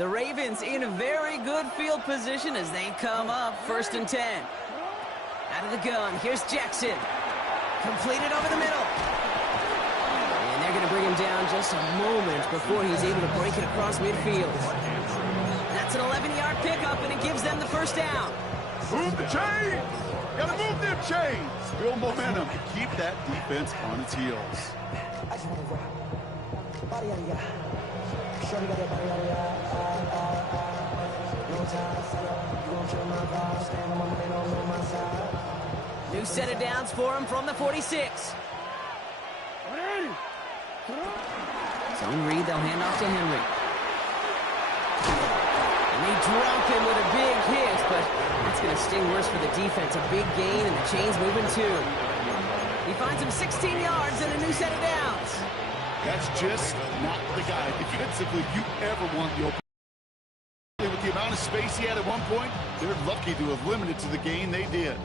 The Ravens in a very good field position as they come up 1st and 10. Out of the gun, here's Jackson. Completed over the middle. And they're going to bring him down just a moment before he's able to break it across midfield. That's an 11-yard pickup, and it gives them the first down. Move the chains! Gotta move them chains! Build momentum to keep that defense on its heels. New set of downs for him from the 46. Zone read, they'll hand off to Henry. And they drop him with a big hit, but that's going to sting worse for the defense. A big gain, and the chain's moving too. He finds him 16 yards and a new set of downs. That's just not the guy defensively you ever want the open. With the amount of space he had at one point, they're lucky to have limited to the gain they did.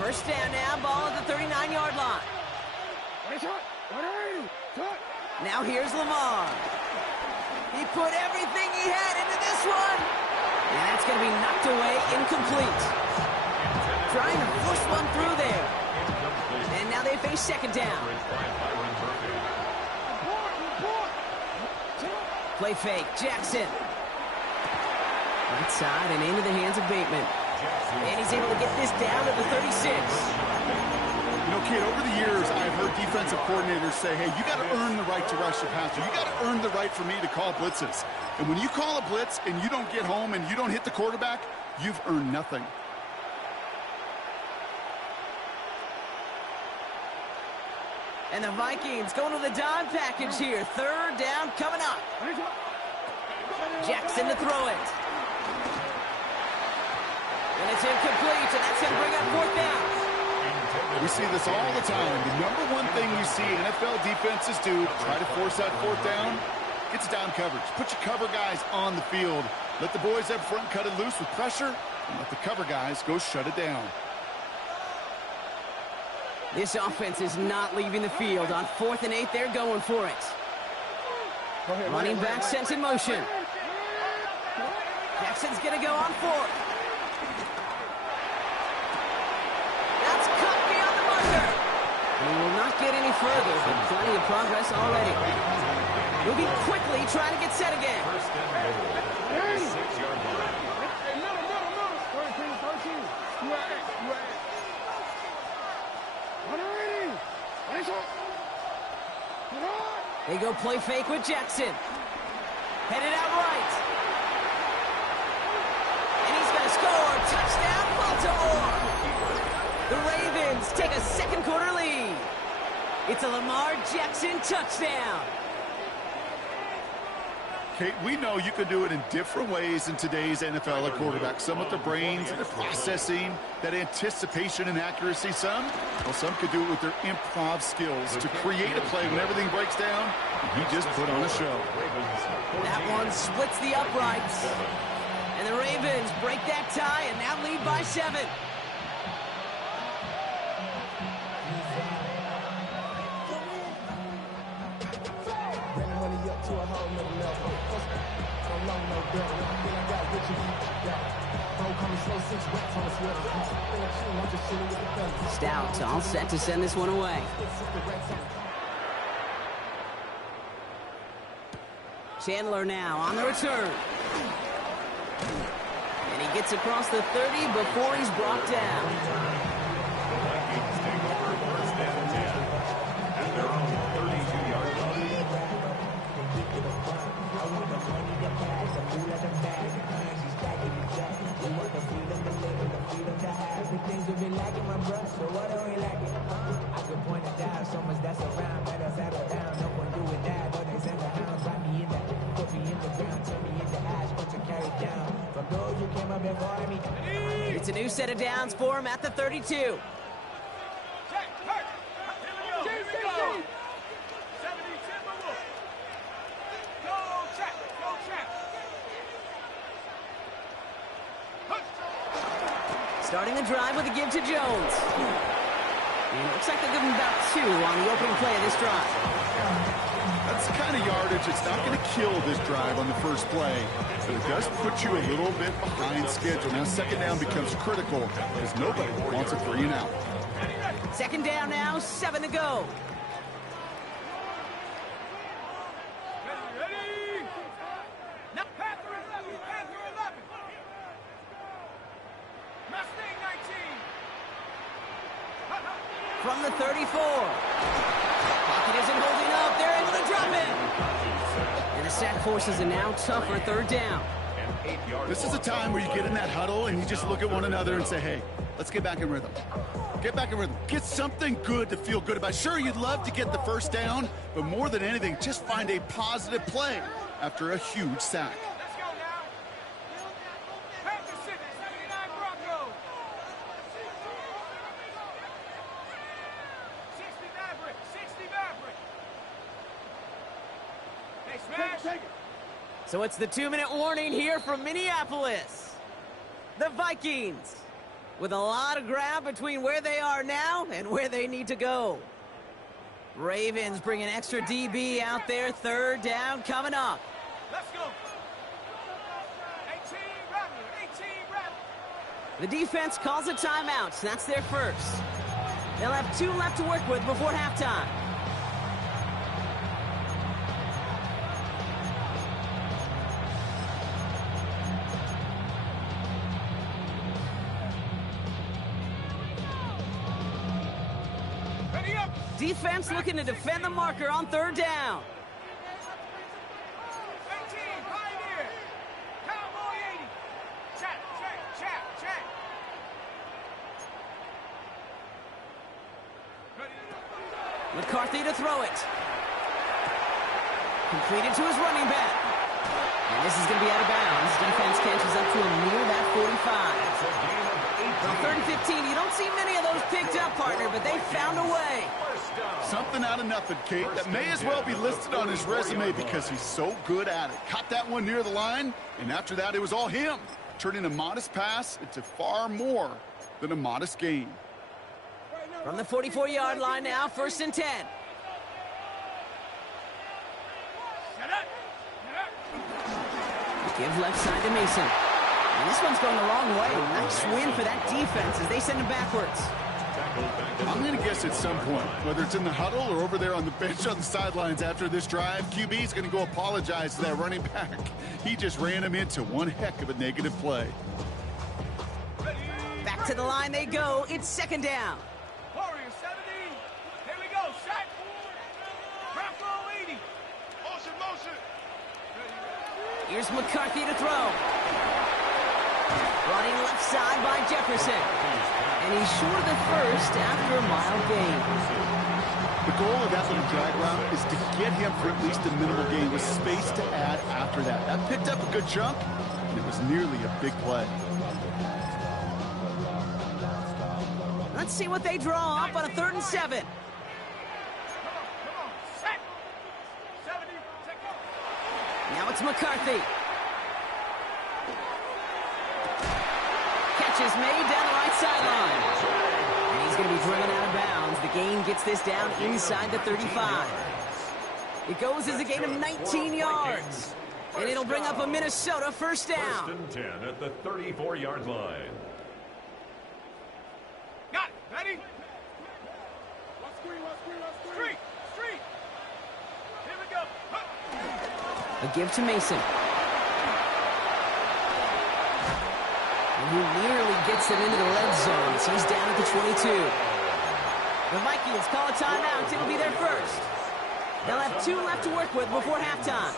First down now, ball at the 39-yard line. Now here's Lamar. He put everything he had into this one. And that's going to be knocked away, incomplete. Trying to push one through there. And now they face 2nd down. Play fake, Jackson. Right side and into the hands of Bateman. And he's able to get this down to the 36. You know, kid, over the years, I've heard defensive coordinators say, hey, you got to earn the right to rush the passer. You got to earn the right for me to call blitzes. And when you call a blitz and you don't get home and you don't hit the quarterback, you've earned nothing. And the Vikings going to the dime package here. 3rd down coming up. Jackson to throw it. And it's incomplete, and that's going to bring up 4th down. We see this all the time. The number one thing you see NFL defenses do to try to force that 4th down, it's down coverage. Put your cover guys on the field. Let the boys up front cut it loose with pressure, and let the cover guys go shut it down. This offense is not leaving the field. On 4th and 8, they're going for it. Running back sent in motion. Jackson's going to go on 4th. That's cut beyond the marker. We will not get any further, but plenty of progress already. Moving quickly, trying to get set again. First and goal. 6-yard line. They go play fake with Jackson. Headed out right. And he's going to score. Touchdown, Baltimore. The Ravens take a 2nd quarter lead. It's a Lamar Jackson touchdown. Kate, we know you can do it in different ways in today's NFL at quarterback. Some with their brains, their processing, that anticipation and accuracy. Some could do it with their improv skills to create a play when everything breaks down. He just put on a show. That one splits the uprights. And the Ravens break that tie and now lead by 7. Stout all set to send this one away. Chandler now on the return. And he gets across the 30 before he's brought down. The Vikings take over 1st and 10 at their own 32-yard line. It's a new set of downs for him at the 32. Starting the drive with a give to Jones. And it looks like they'll give him about 2 on the opening play of this drive. That's the kind of yardage. It's not going to kill this drive on the first play, but it does put you a little bit behind schedule. Now, second down becomes critical because nobody wants a 3 and out. Second down now, 7 to go. From the 34. Pocket isn't holding up. They're able to drop it. And the sack forces a now tougher third down. This is a time where you get in that huddle and you just look at one another and say, hey, let's get back in rhythm. Get back in rhythm. Get something good to feel good about. Sure, you'd love to get the first down, but more than anything, just find a positive play after a huge sack. So it's the 2-minute warning here from Minneapolis. The Vikings with a lot of ground between where they are now and where they need to go. Ravens bring an extra DB out there. Third down coming up. Let's go. 18 Rattler. The defense calls a timeout. That's their first. They'll have 2 left to work with before halftime. Defense looking to defend the marker on third down. 18, Pioneer. Cowboy 80. Check. McCarthy to throw it. Completed to his running back. And this is going to be out of bounds. Defense catches up to him near that 45. From 3rd and 15, you don't see many of those picked up, partner, but they found a way. Something out of nothing, Kate. That may as well be listed on his resume because he's so good at it. Caught that one near the line, and after that, it was all him. Turning a modest pass into far more than a modest gain. From the 44-yard line now, 1st and 10. Give left side to Mason. And this one's going the wrong way. Nice win for that defense as they send him backwards. I'm going to guess at some point, whether it's in the huddle or over there on the bench on the sidelines after this drive, QB is going to go apologize to that running back. He just ran him into one heck of a negative play. Back to the line they go. It's 2nd down. Warrior 70. Here we go. Shot. Bronco 80. Motion. Here's McCarthy to throw. Running left side by Jefferson. And he's short of the first after a mile gain. The goal of that little drag route is to get him for at least a minimal gain with space to add after that. That picked up a good chunk, and it was nearly a big play. Let's see what they draw up on a 3rd and 7. Come on. Set. 70. Take off. Now it's McCarthy. Catch is made down the right sideline. And he's going to be driven out of bounds. The gain gets this down inside the 35. It goes as a gain of 19 yards. And it'll bring up a Minnesota 1st down. 1st and 10 at the 34-yard line. Got it. Ready? Street. Here we go. A give to Mason. And he nearly gets them into the red zone. So he's down at the 22. The Vikings call a timeout. It'll be their first. They'll have 2 left to work with before halftime.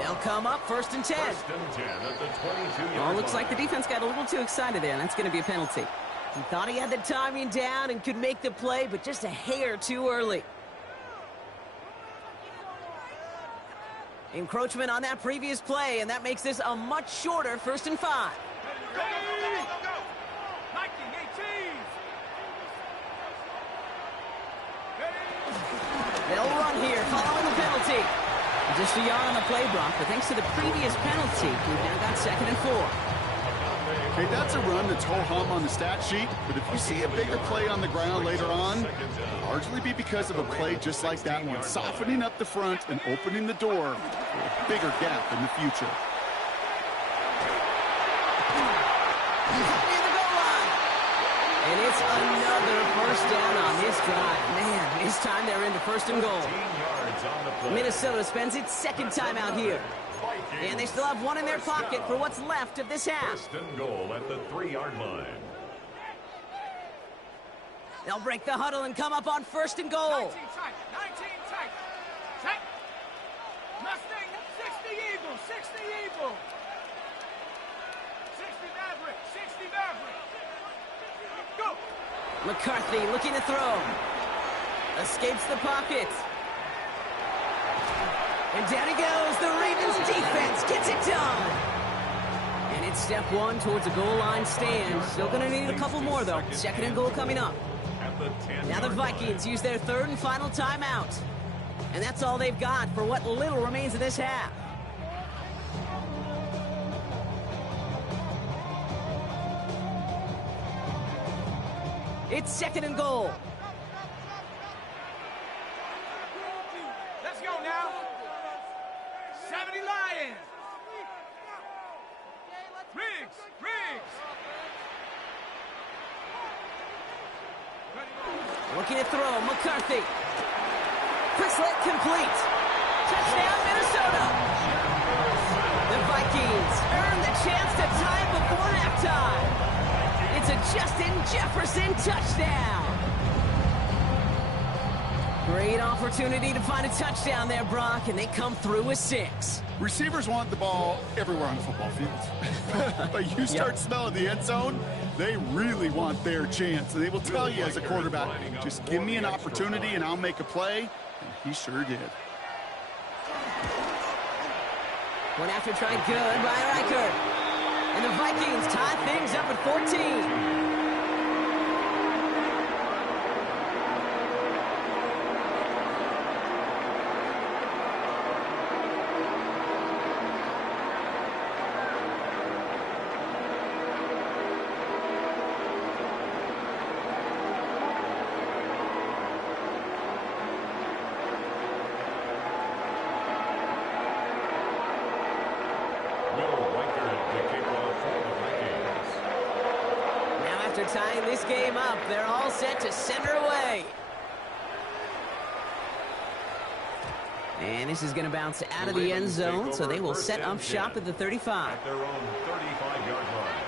They'll come up 1st and 10. 1st and 10 at the 22-yard line. Oh, looks like the defense got a little too excited there, and that's going to be a penalty. He thought he had the timing down and could make the play, but just a hair too early. Encroachment on that previous play, and that makes this a much shorter 1st and 5. Go. 1918. They'll run here following the penalty. Just a yard on the play block, but thanks to the previous penalty, we've now got 2nd and 4. Okay, that's a run that's ho-hum on the stat sheet, but if you see a bigger play on the ground later on, it'll largely be because of a play just like that one, softening up the front and opening the door for a bigger gap in the future. Near the goal line. And it's another first down on this drive. Man, this time they're into first and goal. Minnesota spends its second time out here. And they still have one in their pocket for what's left of this half. First and goal at the 3-yard line. They'll break the huddle and come up on first and goal. 19 tight. 19 tight. Set. Mustang, 60 Eagle. 60 Eagle. 60 Maverick. 60 Maverick. Go. McCarthy looking to throw. Escapes the pocket. And down he goes. The Ravens defense gets it done. And it's step one towards a goal line stand. Still going to need a couple more, though. Second and goal coming up. Now the Vikings use their third and final timeout. And that's all they've got for what little remains of this half. It's second and goal. Let's go now. 70 Lions. Riggs. Riggs. Looking to throw. McCarthy. Quick slant complete. Touchdown, Minnesota. The Vikings earn the chance to tie before halftime. It's a Justin Jefferson touchdown. Great opportunity to find a touchdown there, Brock, and they come through with 6. Receivers want the ball everywhere on the football field. But you start smelling the end zone, they really want their chance. And they will tell you as a quarterback, just give me an opportunity and I'll make a play. And he sure did. One after try good by Reichert. And the Vikings tie things up at 14. After tying this game up, they're all set to send her away. And this is going to bounce out of the end zone, so they will set up shop at the 35. At their own 35-yard line.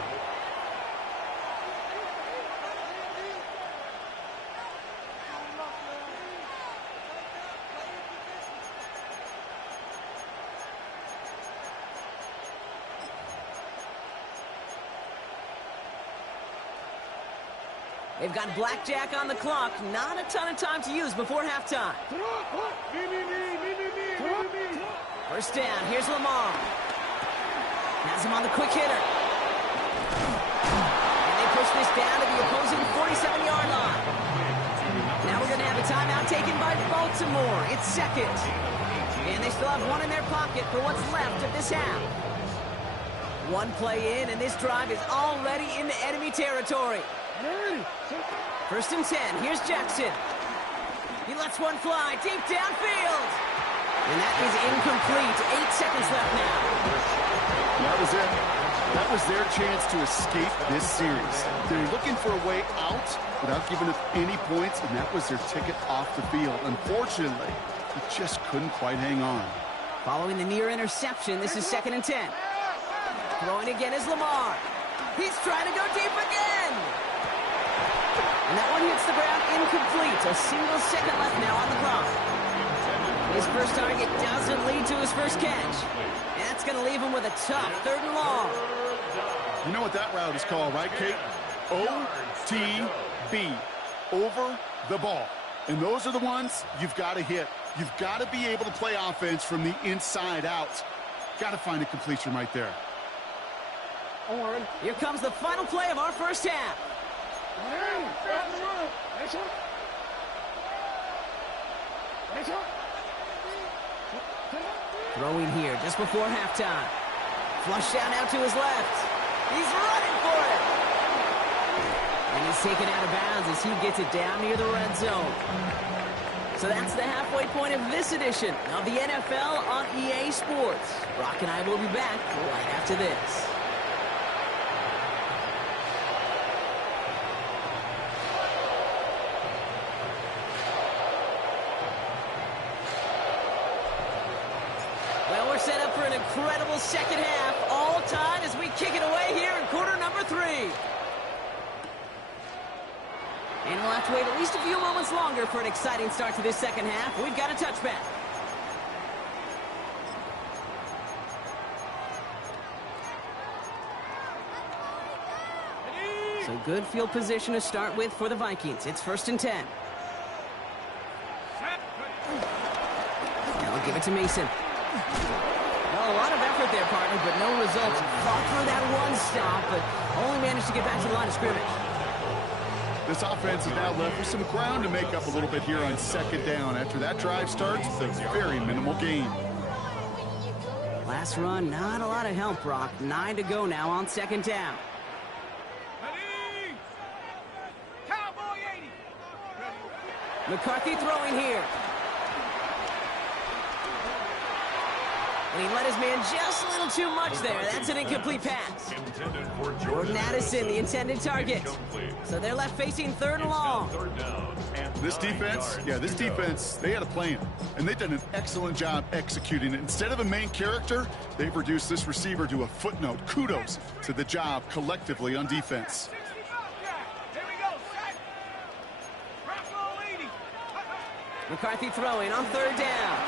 They've got blackjack on the clock. Not a ton of time to use before halftime. First down. Here's Lamar. Has him on the quick hitter. And they push this down to the opposing 47-yard line. Now we're going to have a timeout taken by Baltimore. It's second. And they still have one in their pocket for what's left of this half. One play in, and this drive is already into enemy territory. First and 10. Here's Jackson. He lets one fly deep downfield. And that is incomplete. 8 seconds left now. That was it. That was their chance to escape this series. They're looking for a way out without giving up any points, and that was their ticket off the field. Unfortunately, he just couldn't quite hang on. Following the near interception, this is second and 10. Throwing again is Lamar. He's trying to go deep again. And that one hits the ground incomplete. A single second left now on the clock. His first target doesn't lead to his first catch. And that's going to leave him with a tough third and long. You know what that route is called, right, Kate? OTB. Over the ball. And those are the ones you've got to hit. You've got to be able to play offense from the inside out. Got to find a completion right there. Here comes the final play of our first half. Throwing here just before halftime. Flush down out to his left. He's running for it. And he's taken out of bounds as he gets it down near the red zone. So that's the halfway point of this edition of the NFL on EA Sports. Brock and I will be back right after this. Well, we're set up for an incredible second half. All tied as we kick it away here in quarter number 3. And we'll have to wait at least a few moments longer for an exciting start to this second half. We've got a touchback. So good field position to start with for the Vikings. It's 1st and 10. Now I'll give it to Mason. Well, a lot of effort there, partner, but no results. Fought through that one stop, but only managed to get back to the line of scrimmage. This offense is now left with some ground to make up a little bit here on 2nd down. After that drive starts, with a very minimal gain. Last run, not a lot of help, Brock. 9 to go now on 2nd down. Ready? Cowboy 80. McCarthy throwing here. And he let his man just a little too much there. That's an incomplete pass. Jordan Addison, the intended target. So they're left facing 3rd and long. This defense, they had a plan. And they've done an excellent job executing it. Instead of a main character, they've reduced this receiver to a footnote. Kudos to the job collectively on defense. Here we go. Set. Bravo 80. McCarthy throwing on 3rd down.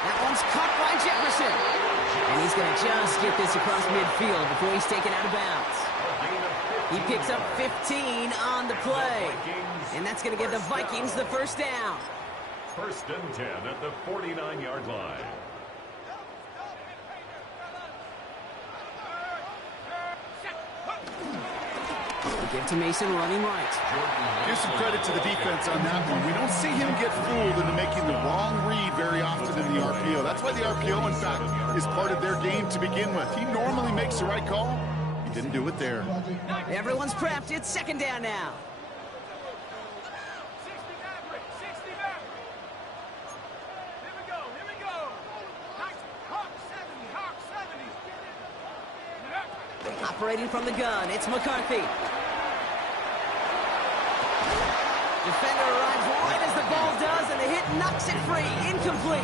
That one's caught by Jefferson. And he's going to just get this across midfield before he's taken out of bounds. He picks up 15 on the play. And that's going to give the Vikings the 1st down. 1st and 10 at the 49-yard line. Give to Mason running right. Give some credit to the defense on that one. We don't see him get fooled into making the wrong read very often in the RPO. That's why the RPO, in fact, is part of their game to begin with. He normally makes the right call. He didn't do it there. Everyone's prepped. It's 2nd down now. 60 Maverick. 60 Maverick. Here we go. Nice. Hawk 70. Hawk 70. Operating from the gun, it's McCarthy. Defender arrives right as the ball does, and the hit knocks it free. Incomplete.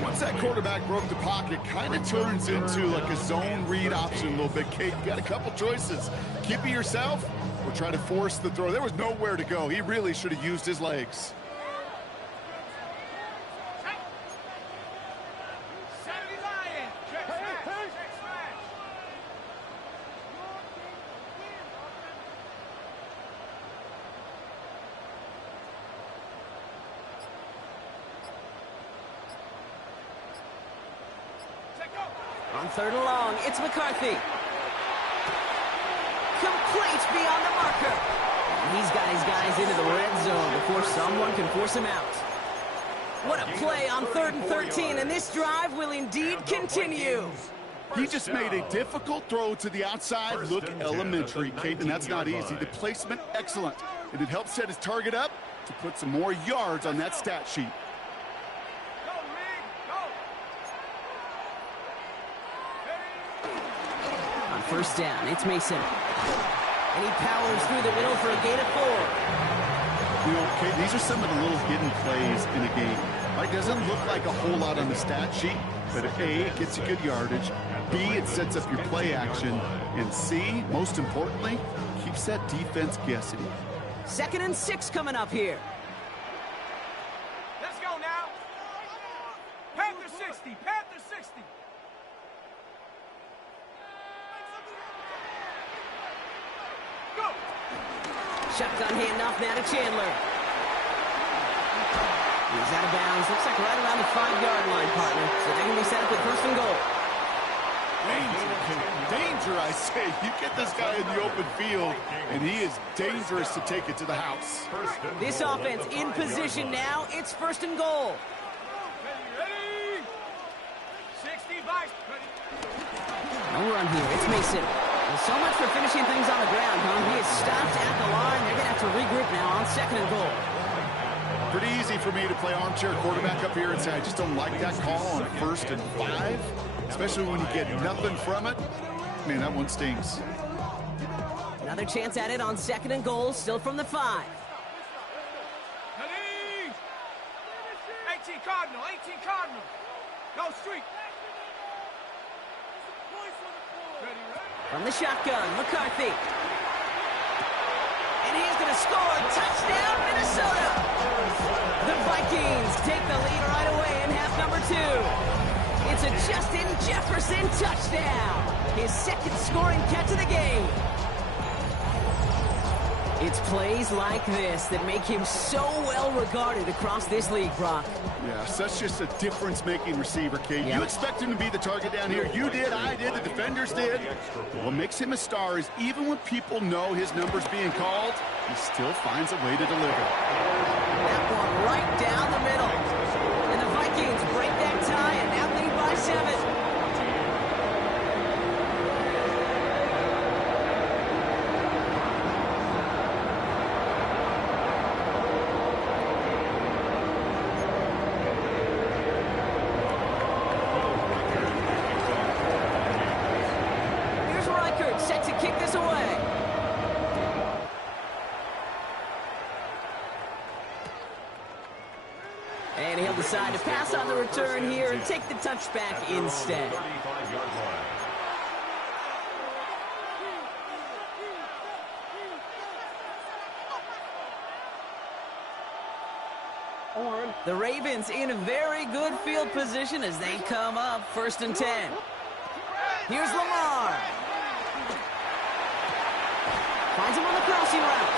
Once that quarterback broke the pocket, kind of turns into like a zone read option a little bit. Kate, you got a couple choices. Keep it yourself or try to force the throw. There was nowhere to go. He really should have used his legs. 70 Lion. Check smash. Check smash. On 3rd and long, it's McCarthy. Complete beyond the marker. And he's got his guys into the red zone before someone can force him out. What a play on 3rd and 13, and this drive will indeed continue. He just made a difficult throw to the outside. Look elementary, Kate, and that's not easy. The placement, excellent. And it helps set his target up to put some more yards on that stat sheet. Go, Rig. Go. On 1st down, it's Mason. And he powers through the middle for a gain of 4. You know, Kate, these are some of the little hidden plays in a game. Right? Doesn't look like a whole lot on the stat sheet, but A, it gets you good yardage. B, it sets up your play action. And C, most importantly, keeps that defense guessing. 2nd and 6 coming up here. Let's go now. Panther 60. Panther 60. Go. Shotgun handoff now to Chandler. He's out of bounds. Looks like right around the 5-yard line, partner. So they're going to be set up with 1st and goal. Danger, I say. You get this guy in the open field, and he is dangerous to take it to the house. This offense in position now. It's 1st and goal. Ready? 60 Vice. run here. It's Mason. Well, so much for finishing things on the ground, huh? He is stopped at the line. They're going to have to regroup now on 2nd and goal. Pretty easy for me to play armchair quarterback up here and say I just don't like that call on 1st and 5, especially when you get nothing from it. Man, that one stings. Another chance at it on 2nd and goal, still from the 5. 18 Cardinal, 18 Cardinal. Go street. From the shotgun, McCarthy. And he's going to score. Touchdown, Minnesota. The Vikings take the lead right away in half number 2. It's a Justin Jefferson touchdown. His 2nd scoring catch of the game. It's plays like this that make him so well regarded across this league, Brock. Yeah, such just a difference-making receiver, Kate. You expect him to be the target down here. You did, I did, the defenders did. What makes him a star is even when people know his number's being called, he still finds a way to deliver. That one right down the middle. And the Vikings break that tie and now lead by 7. And he'll decide to pass on the return here and take the touchback instead. The Ravens in a very good field position as they come up 1st and 10. Here's Lamar. Finds him on the crossing route.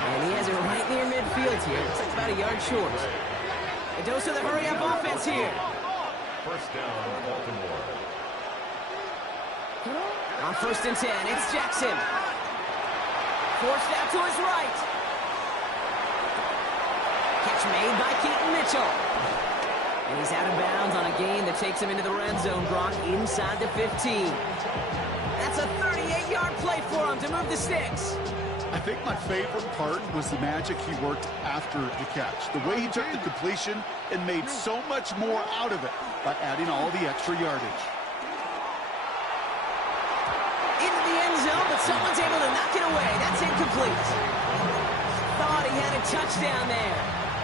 And he has it right near midfield here. Looks like about a yard short. A dose of the hurry-up offense here. 1st down, Baltimore. On 1st and 10, it's Jackson. Forced out to his right. Catch made by Keaton Mitchell. And he's out of bounds on a gain that takes him into the red zone, Brock, inside the 15. That's a 38-yard play for him to move the sticks. I think my favorite part was the magic he worked after the catch. The way he took the completion and made so much more out of it by adding all the extra yardage. Into the end zone, but someone's able to knock it away. That's incomplete. Thought he had a touchdown there.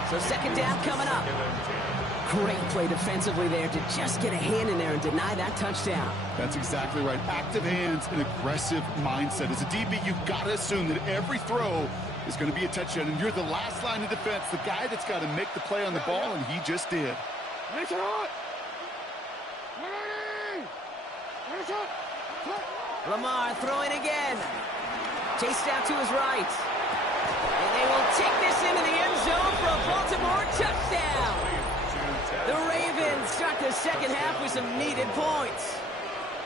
So 2nd down coming up. Great play defensively there to just get a hand in there and deny that touchdown. That's exactly right. Active hands and aggressive mindset. As a DB, you've got to assume that every throw is going to be a touchdown, and you're the last line of defense, the guy that's got to make the play on the ball, and he just did. Lamar throwing again. Chased out to his right. And they will take this into the end zone for a Baltimore touchdown. The Ravens start the 2nd half with some needed points.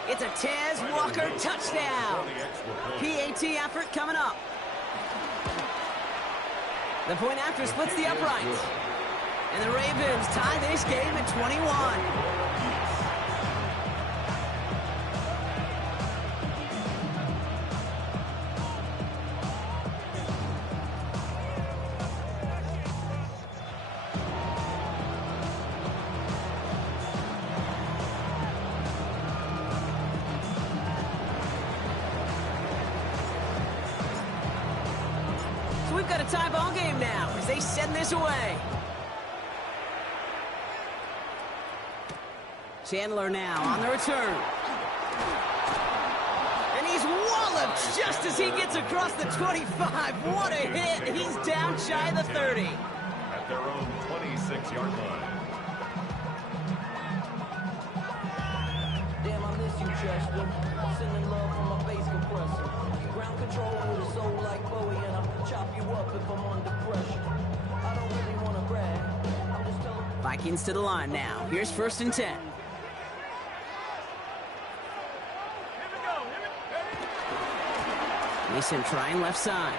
It's a Tez Walker touchdown. PAT effort coming up. The point after splits the upright. And the Ravens tie this game at 21. We've got a tie ball game now as they send this away. Chandler now on the return. And he's walloped just as he gets across the 25. What a hit. He's down shy of the 30. At their own 26-yard line. Damn, I miss you, Chester. Sending love from my bass compressor. Ground control with a soul like Bowie, and I'll chop you up if I'm under pressure. I don't really want to brag. I'm just telling. Vikings to the line now. Here's 1st and 10. Mason trying left side.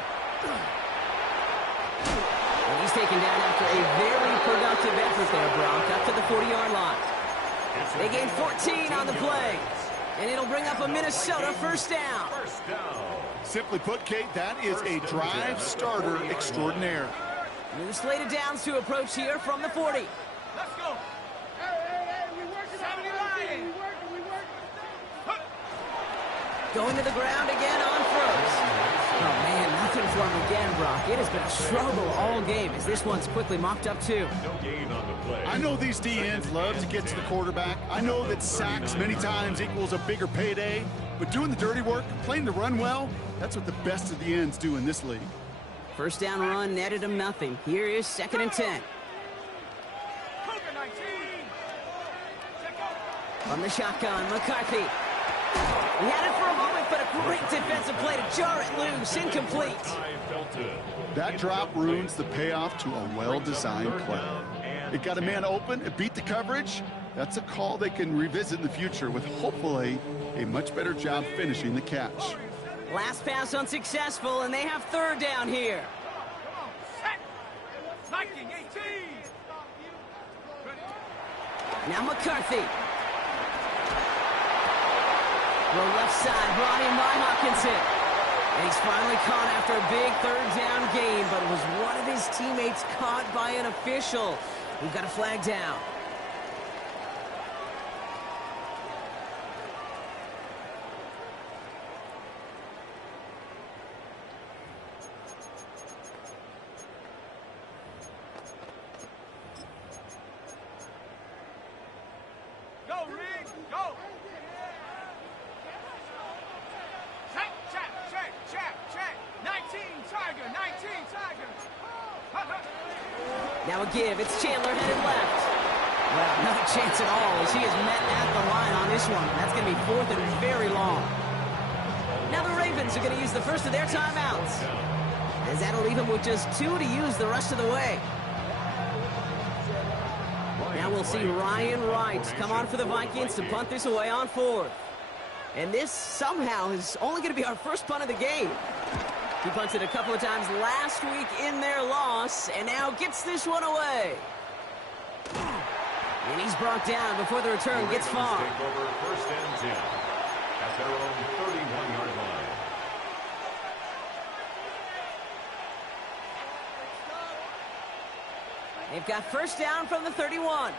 And he's taken down after a very productive effort there, Brock, up to the 40-yard line. They gain 14 on the play. And it'll bring up a Minnesota first down. First down. Simply put, Kate, that is a drive starter extraordinaire. New slated downs to approach here from the 40. Let's go. Hey, we working 79. We working. Going to the ground again on first. Oh, man, nothing for him again, Brock. It has been a struggle all game as this one's quickly mopped up, too. No gain on the play. I know these DNs love to get to the quarterback. I know that sacks many times equals a bigger payday. But doing the dirty work, playing the run well, that's what the best of the ends do in this league. First down run netted him nothing. Here is 2nd and 10. Cougar 19. Check out. From the shotgun, McCarthy. He had it for a moment, but a great defensive play to jar it loose. Incomplete. That drop ruins the payoff to a well-designed play. It got a man open, it beat the coverage. That's a call they can revisit in the future with hopefully a much better job finishing the catch. Last pass unsuccessful, and they have 3rd down here. Come on. Set. Viking 18. Now McCarthy. Roll left side, brought in by Hawkinson. And he's finally caught after a big 3rd down gain, but was one of his teammates caught by an official. We've got a flag down. Go, Rick. Go. Check. 19 Tiger. 19 Tiger. Now a give. It's Chandler headed left. Well, not a chance at all as he is met at the line on this one. That's going to be 4th and very long. Now the Ravens are going to use the first of their timeouts, as that'll leave them with just 2 to use the rest of the way. Now we'll see Ryan Wright come on for the Vikings to punt this away on 4th. And this somehow is only going to be our first punt of the game. He punted a couple of times last week in their loss, and now gets this one away. And he's brought down before the return gets far. Take over 1st and 10 at their own 31-yard line. They've got first down from the 31.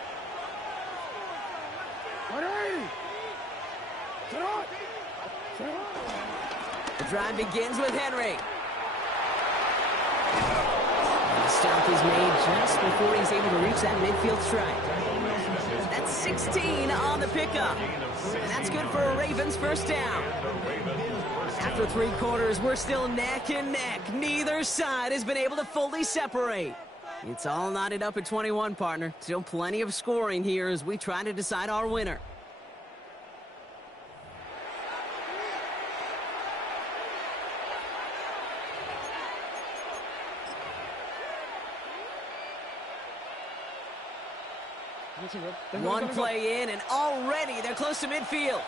The drive begins with Henry. And the stop is made just before he's able to reach that midfield strike. That's 16 on the pickup. And that's good for a Ravens first down. After 3 quarters, we're still neck and neck. Neither side has been able to fully separate. It's all knotted up at 21, partner. Still plenty of scoring here as we try to decide our winner. One play in, and already they're close to midfield.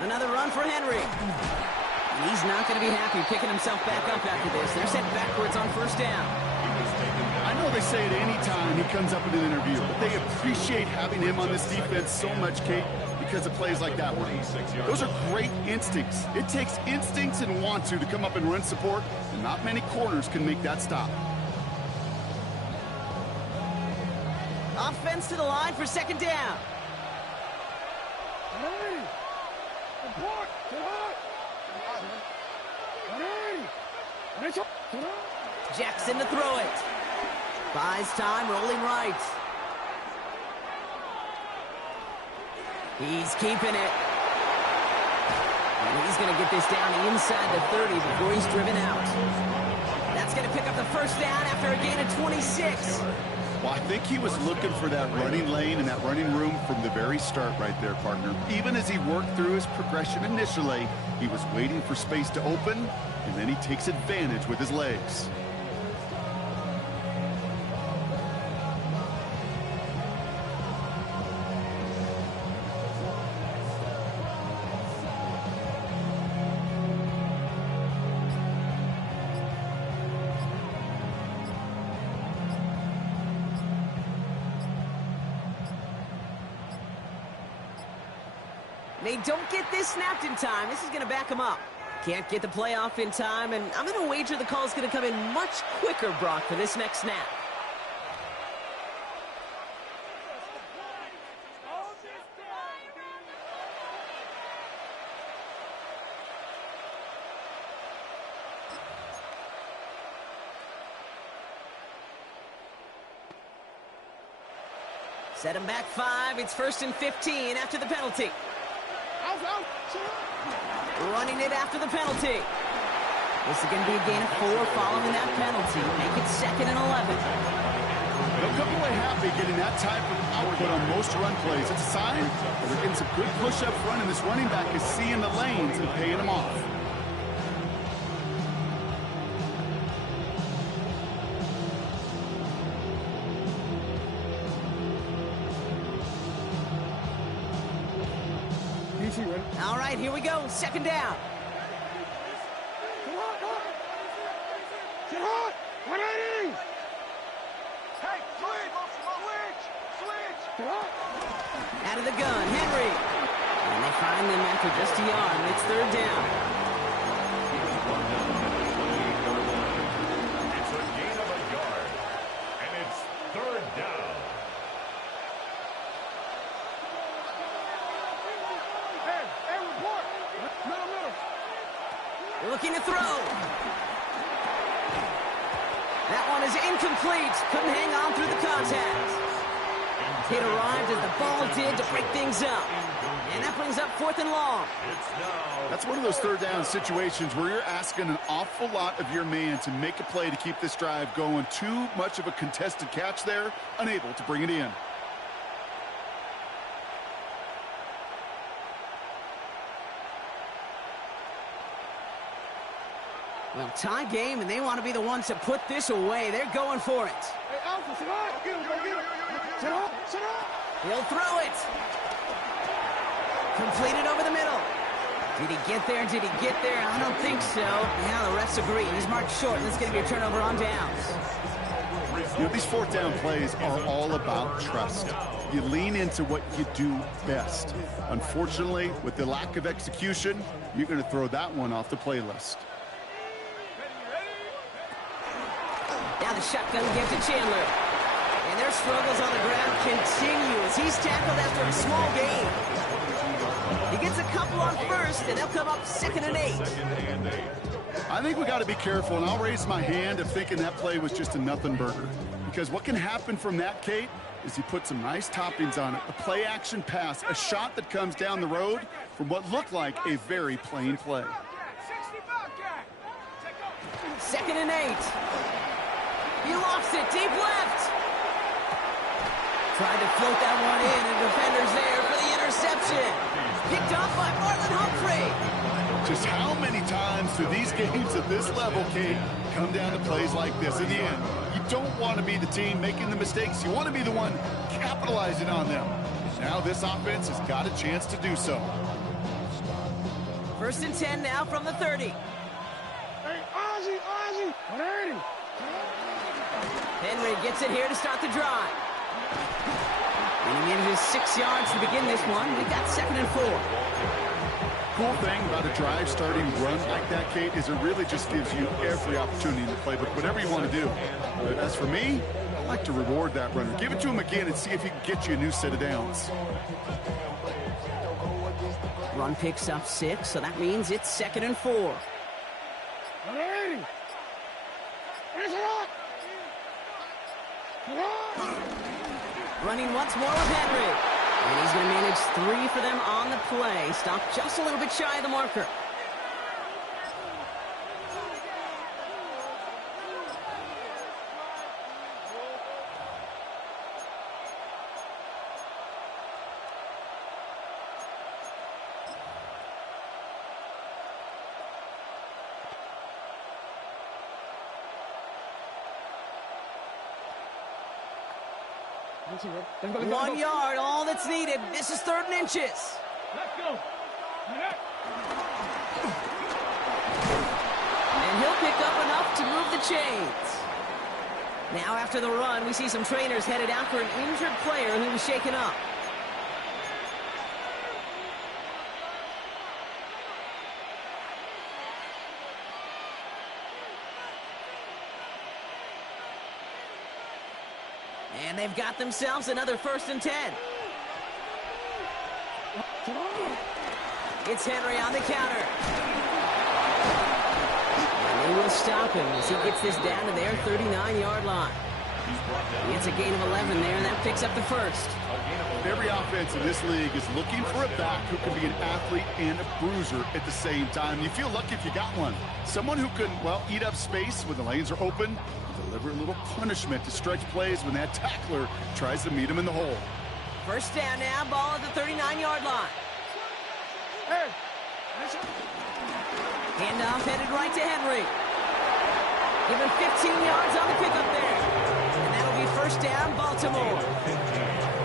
Another run for Henry. And he's not going to be happy picking himself back up after this. They're sent backwards on first down. I know they say it any time he comes up in an interview, but they appreciate having him on this defense so much, Kate, because of plays like that one. Those are great instincts. It takes instincts and want to come up and run support, and not many corners can make that stop. Offense to the line for second down. Jackson to throw it. Buys time, rolling right. He's keeping it. And he's going to get this down inside the 30 before he's driven out. That's going to pick up the first down after a gain of 26. Well, I think he was looking for that running lane and that running room from the very start right there, partner. Even as he worked through his progression initially, he was waiting for space to open, and then he takes advantage with his legs. They don't get this snapped in time. This is going to back them up. Can't get the play off in time, and I'm going to wager the call is going to come in much quicker, Brock, for this next snap. Set him back 5. It's 1st and 15 after the penalty. Running it after the penalty. This is going to be a gain of 4 following that penalty. Make it 2nd and 11. They'll come away happy getting that type of output on most run plays. It's a sign that they're getting some good push up front, and this running back is seeing the lanes and paying them off. All right, here we go. 2nd down. Get hot! 180! Hey, switch! Out of the gun, Henry. And they find them after just a yard. It's 3rd down. It's a gain of a yard, and it's 3rd down. Hey, report! Middle. Looking to throw. That one is incomplete. Couldn't hang on through the contact. It arrived as the ball did to break things up. And that brings up 4th and long. That's one of those 3rd down situations where you're asking an awful lot of your man to make a play to keep this drive going. Too much of a contested catch there, unable to bring it in. Well, tie game, and they want to be the ones to put this away. They're going for it. Hey, Alpha, sit up! Get him! Sit up! He'll throw it. Completed over the middle. Did he get there? I don't think so. Now the refs agree. He's marked short, and it's going to be a turnover on downs. You know, these 4th down plays are all about trust. You lean into what you do best. Unfortunately, with the lack of execution, you're going to throw that one off the playlist. Now the shotgun gives to Chandler. And their struggles on the ground continue as he's tackled after a small gain. He gets a couple on 1st, and they'll come up 2nd and 8. I think we got to be careful, and I'll raise my hand of thinking that play was just a nothing burger. Because what can happen from that, Kate, is you put some nice toppings on it. A play-action pass, a shot that comes down the road from what looked like a very plain play. 2nd and 8. He lost it, deep left. Tried to float that one in, and defender's there for the interception. Picked up by Marlon Humphrey. Just how many times do these games at this level, Kate, come down to plays like this? In the end, you don't want to be the team making the mistakes. You want to be the one capitalizing on them. Now this offense has got a chance to do so. 1st and 10 now from the 30. Hey, Ozzy! 180! Henry gets it here to start the drive. And he manages 6 yards to begin this one. We've got 2nd and 4. Cool thing about a drive starting run like that, Kate, is it really just gives you every opportunity in the playbook, whatever you want to do. But as for me, I like to reward that runner. Give it to him again and see if he can get you a new set of downs. Run picks up 6, so that means it's 2nd and 4. 180! Running once more with Henry. And he's going to manage 3 for them on the play. Stopped just a little bit shy of the marker. Let's go. 1 yard, all that's needed. This is 3rd and inches. Let's go. And he'll pick up enough to move the chains. Now after the run, we see some trainers headed out for an injured player who was shaken up. And they've got themselves another 1st and 10. It's Henry on the counter. And they will stop him as he gets this down to their 39-yard line. It's a gain of 11 there, and that picks up the 1st. Every offense in this league is looking for a back who can be an athlete and a bruiser at the same time. You feel lucky if you got one. Someone who can, well, eat up space when the lanes are open, deliver a little punishment to stretch plays when that tackler tries to meet him in the hole. 1st down now, ball at the 39-yard line. Handoff headed right to Henry. Give him 15 yards on the pickup there. And that'll be 1st down, Baltimore.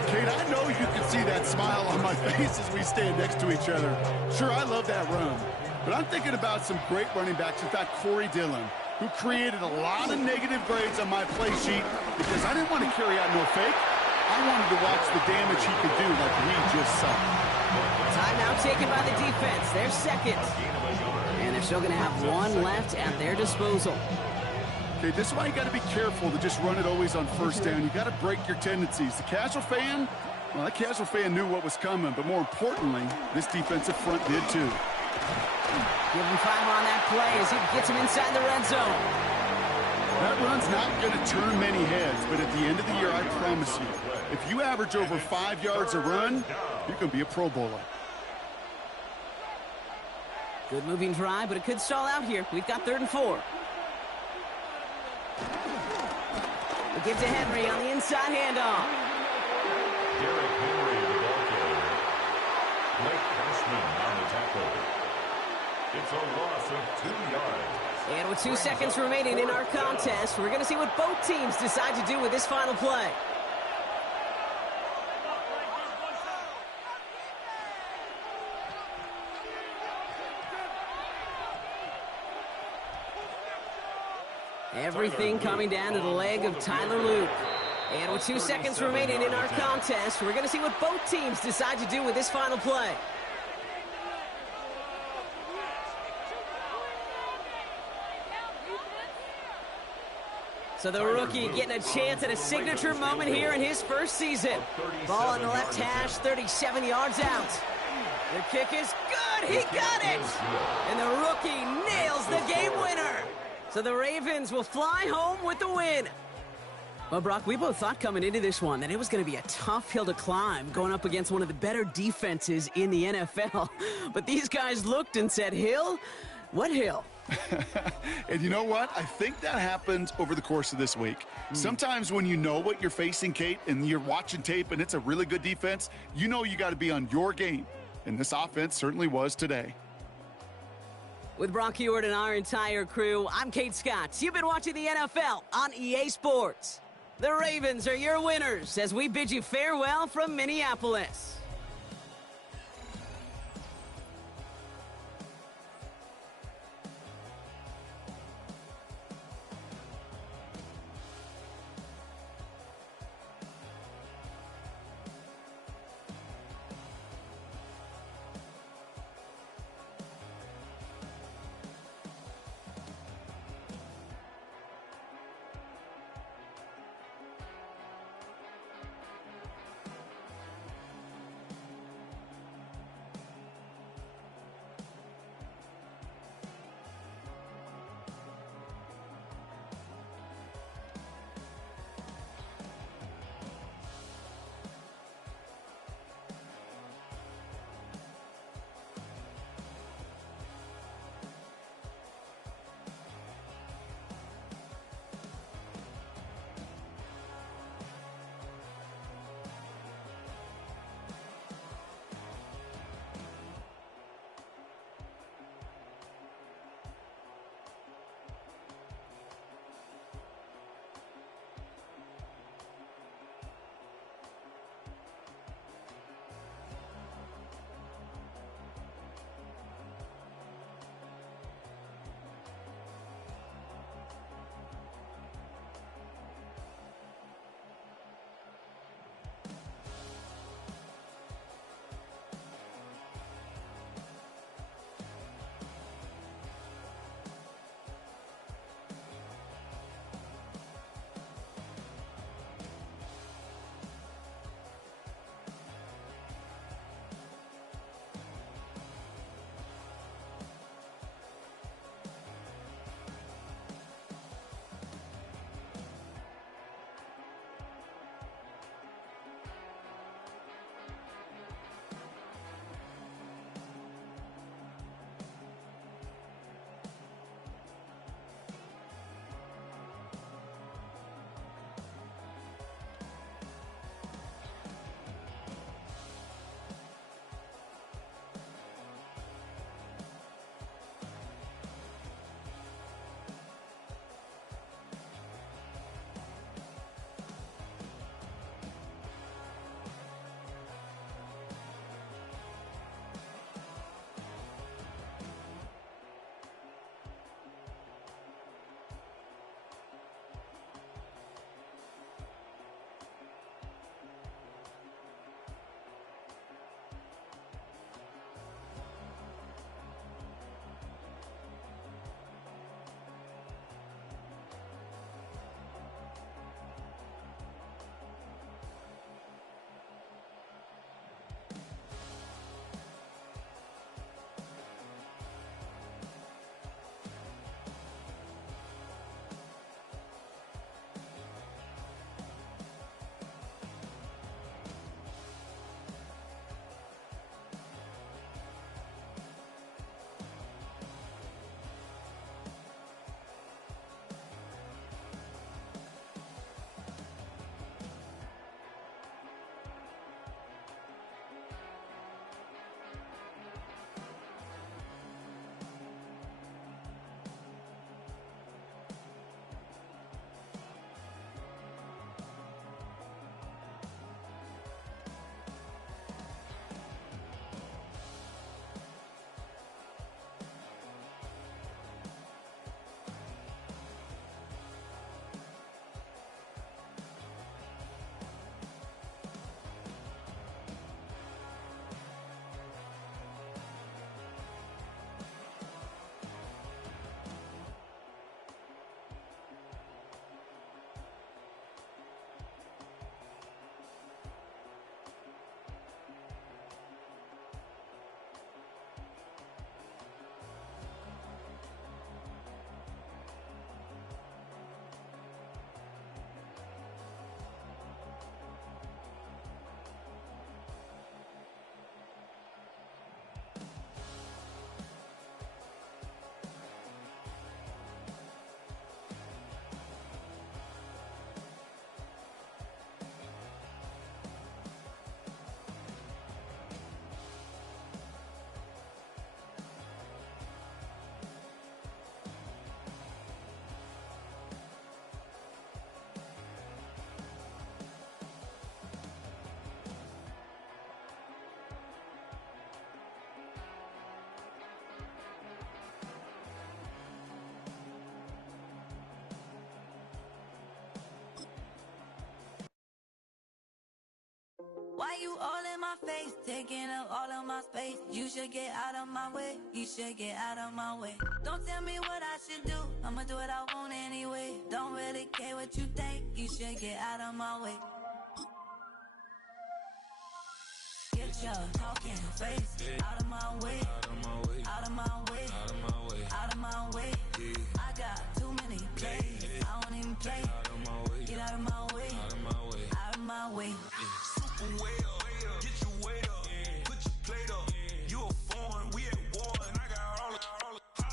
Kate, I know you can see that smile on my face as we stand next to each other. Sure, I love that run. But I'm thinking about some great running backs. In fact, Corey Dillon, who created a lot of negative grades on my play sheet because I didn't want to carry out no fake. I wanted to watch the damage he could do like we just saw. Timeout taken by the defense. They're 2nd. And they're still going to have 1 left at their disposal. Okay, this is why you got to be careful to just run it always on 1st down. You got to break your tendencies. The casual fan, well, that casual fan knew what was coming, but more importantly, this defensive front did too. Give him 5 on that play as he gets him inside the red zone. That run's not going to turn many heads, but at the end of the year, I promise you, if you average over 5 yards a run, you're going to be a Pro Bowler. Good moving drive, but it could stall out here. We've got 3rd and 4. We give to Henry on the inside handoff. Derrick Henry, the ball carrier. Blake Cashman on the tackle. It's a loss of 2 yards. And with 2 seconds remaining in our contest, we're going to see what both teams decide to do with this final play. Everything coming down to the leg of Tyler Luke. And with 2 seconds remaining in our contest, we're going to see what both teams decide to do with this final play. So the rookie getting a chance at a signature moment here in his 1st season. Ball on the left hash, 37 yards out. The kick is good. He got it. And the rookie nails the game winner. So the Ravens will fly home with the win. Well, Brock, we both thought coming into this one that it was going to be a tough hill to climb going up against one of the better defenses in the NFL. But these guys looked and said, Hill? What hill? And you know what? I think that happens over the course of this week. Sometimes when you know what you're facing, Kate, and you're watching tape and it's a really good defense, you know you got to be on your game. And this offense certainly was today. With Brock Heward and our entire crew, I'm Kate Scott. You've been watching the NFL on EA Sports. The Ravens are your winners as we bid you farewell from Minneapolis. you all in my face, taking up all of my space. You should get out of my way, you should get out of my way. Don't tell me what I should do, I'ma do what I want anyway. Don't really care what you think, you should get out of my way. Get your talking face out of my way, out of my way, out of my way, out of my way, out of my way. I got too many plays, I don't even play. Get out of my way, out of my way, out of my way.